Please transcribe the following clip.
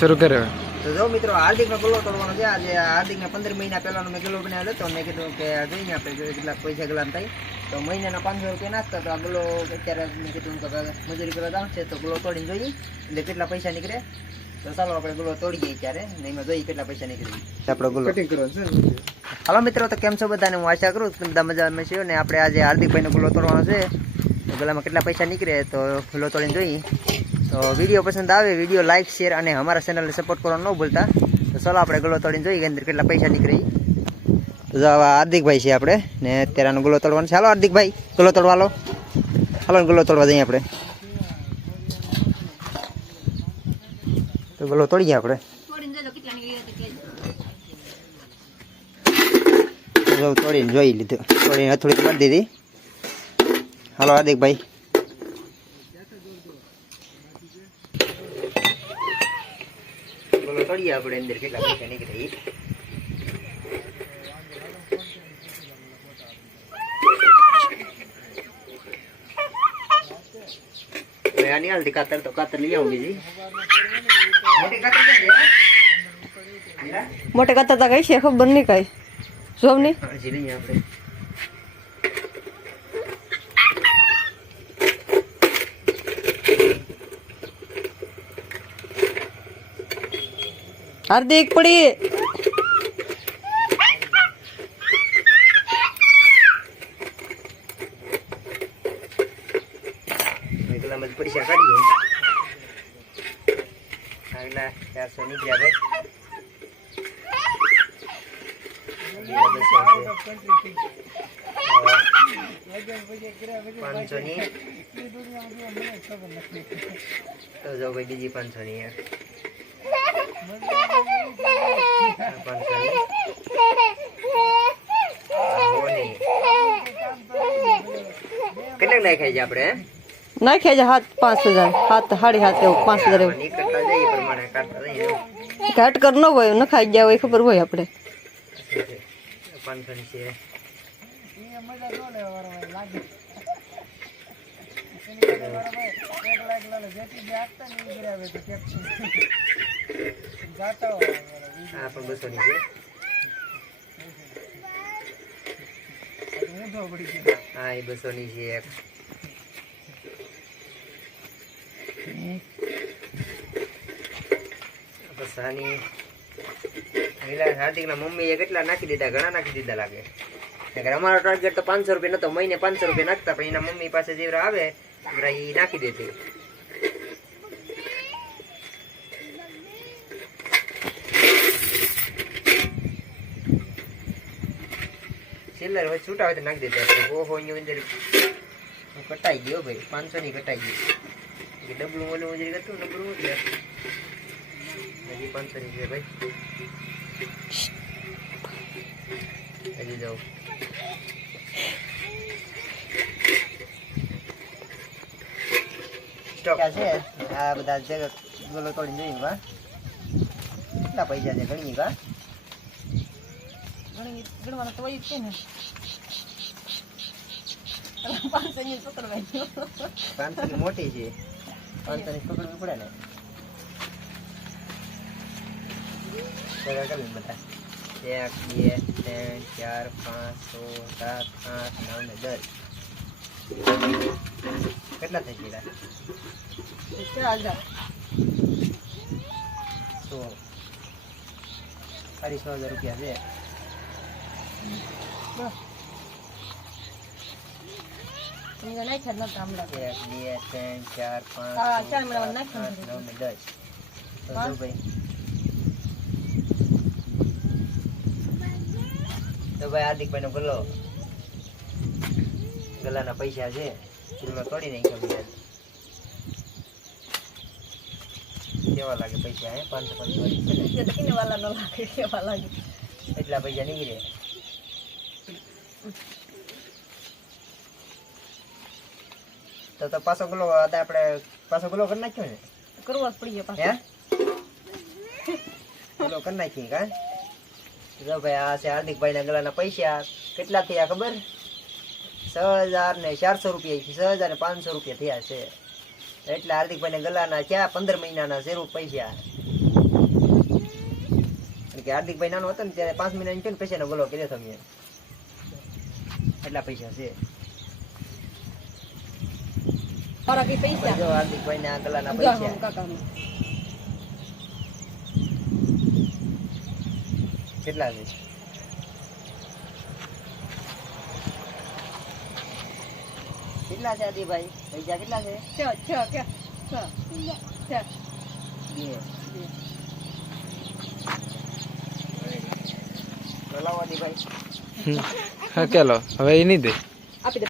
શરૂ કર્યો. તો જો મિત્રો હાર્દિકનો ગલ્લો તોડવાનો છે. આજે હાર્દિકને 15 મહિના પહેલાનો મેં ગલ્લો બનાવ્યો હતો. મેં કીધું કે જોઈએ આપણે કેટલાક પૈસા ગલ્લામાં થાય. તો મહિનાના 500 રૂપિયા નાખતા તો આ ગલ્લો અત્યારે મેં કીધું કે મજૂરી કરવા જાવ છે તો ગલ્લો તોડીને જોઈએ એટલે કેટલા પૈસા નીકળે. તો ચાલો આપણે ગલ્લો તોડીએ ત્યારે ને એમાં જોઈએ કેટલા પૈસા નીકળે આપણો ગલ્લો કટિંગ કરવાનો છે. હાલો મિત્રો, તો કેમ છો બધાને? હું આશા કરું કે બધા મજામાં છે ને આપણે આજે હાર્દિકભાઈનો ગલ્લો તોડવાનો છે. તો ગલ્લામાં કેટલા પૈસા નીકળે તો ગલ્લો તોડીને જોઈએ. તો વિડીયો પસંદ આવે વિડીયો લાઈક શેર અને અમારા ચેનલને સપોર્ટ કરવાનું ન ભૂલતા. તો ચાલો આપણે ગલ્લો તોડીને જોઈએ અંદર કેટલા પૈસા નીકળે. તો આવા હાર્દિકભાઈ છે આપણે ને અત્યારે આનો ગલ્લો તોડવાનો છે. હાલો હાર્દિકભાઈ ગલ્લો તોડવા હાલો ગલ્લો તોડવા જઈએ આપણે. તો ગલ્લો તોડીએ આપણે. તોડીને જોઈ લીધું, તોડીને થોડીક કરી દીધી. હાલો હાર્દિકભાઈ ગલ્લો તોડીએ આપણે અંદર કેટલા પૈસા નીકળે. આની હાલતી કાતર તો કાતર લઈ આવું બીજી મોટે કાતર તો કઈ છે ખબર નહીં કઈ જોબ નહીં લઈએ આપણે. હાર્દિક પડી પૈસા કાઢીએ. આગલા 400 નીકળ્યા ભાઈ. 500 ની તો જો ભાઈ બીજી 500 ની 500 ની કેટલાક નાખાય છે આપણે નાખ્યા છે 5,000 7,500 એવું 5,000 એવું નીકળતા જઈએ પ્રમાણે કાઢતા જઈએ. ઘાટ કર ન હોય નખાઈ ગયા હોય ખબર હોય આપણે 500 ની છે. આ પણ 200 ની છે. હા એ 200 ની છે. હાર્દિકના મમ્મીએ કેટલા નાખી દીધા, ઘણા નાખી દીધા લાગે. અમારો ટાર્ગેટ તો 500 રૂપિયા નતો, મહિને 500 રૂપિયા નાખતા, પણ એના મમ્મી પાસે જેવડા આવે એ નાખી દેતી. સિલ્લર હોય છૂટા હોય તો નાખી દેતા. ઓહો અંદર કટાઈ ગયો ભાઈ, 500 ની કટાઈ ગઈ. ડબલું ઓલું જે હતું ડબલું એટલે હજી 500 ની છે ભાઈ. હજી જાઉં સ્ટોક છે. આ બધા છે ગલ્લો તોડીને જોઈ વા કેટલા પૈસા છે ગણી વા ગણવાનું તો હોય જ છે ને 500 ની પકડવાય 500 ની મોટી છે. 500 ની પકડવી પડે ને. બધા 1 2 3 4 5 6 7 8 9 10 કેટલા થઈ ગયા? 4,000 તો 6,500 રૂપિયા છે. નાખ્યા નતા હમણાં 1 2 3 4 5 હા 4 6 નાખ્યા 8 9 10 તો જો ભાઈ. તો ભાઈ હાર્દિકભાઈ નો ગલ્લો ગલ્લાના પૈસા છે એમાં તોડી નાખ્યા ભાઈ. કેવા લાગે પૈસા? 500 કિને વાલા ન લાગે કેવા લાગે એટલા પૈસા નીકળે. તો પાછો ગલ્લો આપણે પાછો ગલ્લો કરી નાખ્યો ને કરવા જ પડી ગયો હે ગલ્લો કરી નાખીએ કા. જો ભાઈ આ છે હાર્દિકભાઈ ના ગલ્લાના પૈસા. કેટલા થયા ખબર? 6,400 રૂપિયા 6,500 રૂપિયા થયા છે. એટલે હાર્દિકભાઈ ને ગલ્લાના ક્યાં 15 મહિનાના 0 પૈસા. કે હાર્દિકભાઈ નાનો હતો ને ત્યારે 5 મહિનાની છે ને પૈસાનો ગોલો કર્યો હતો મેં. એટલા પૈસા છે. મારા કઈ પૈસા જો હાર્દિકભાઈ ના ગલાના જો પૈસા કાકામાં કેટલા છે? કેટલા છે આદિભાઈ પૈસા કેટલા છે? બે. બોલાવો આદિભાઈ. હા ચાલો હવે એ નહીં દે આપી દે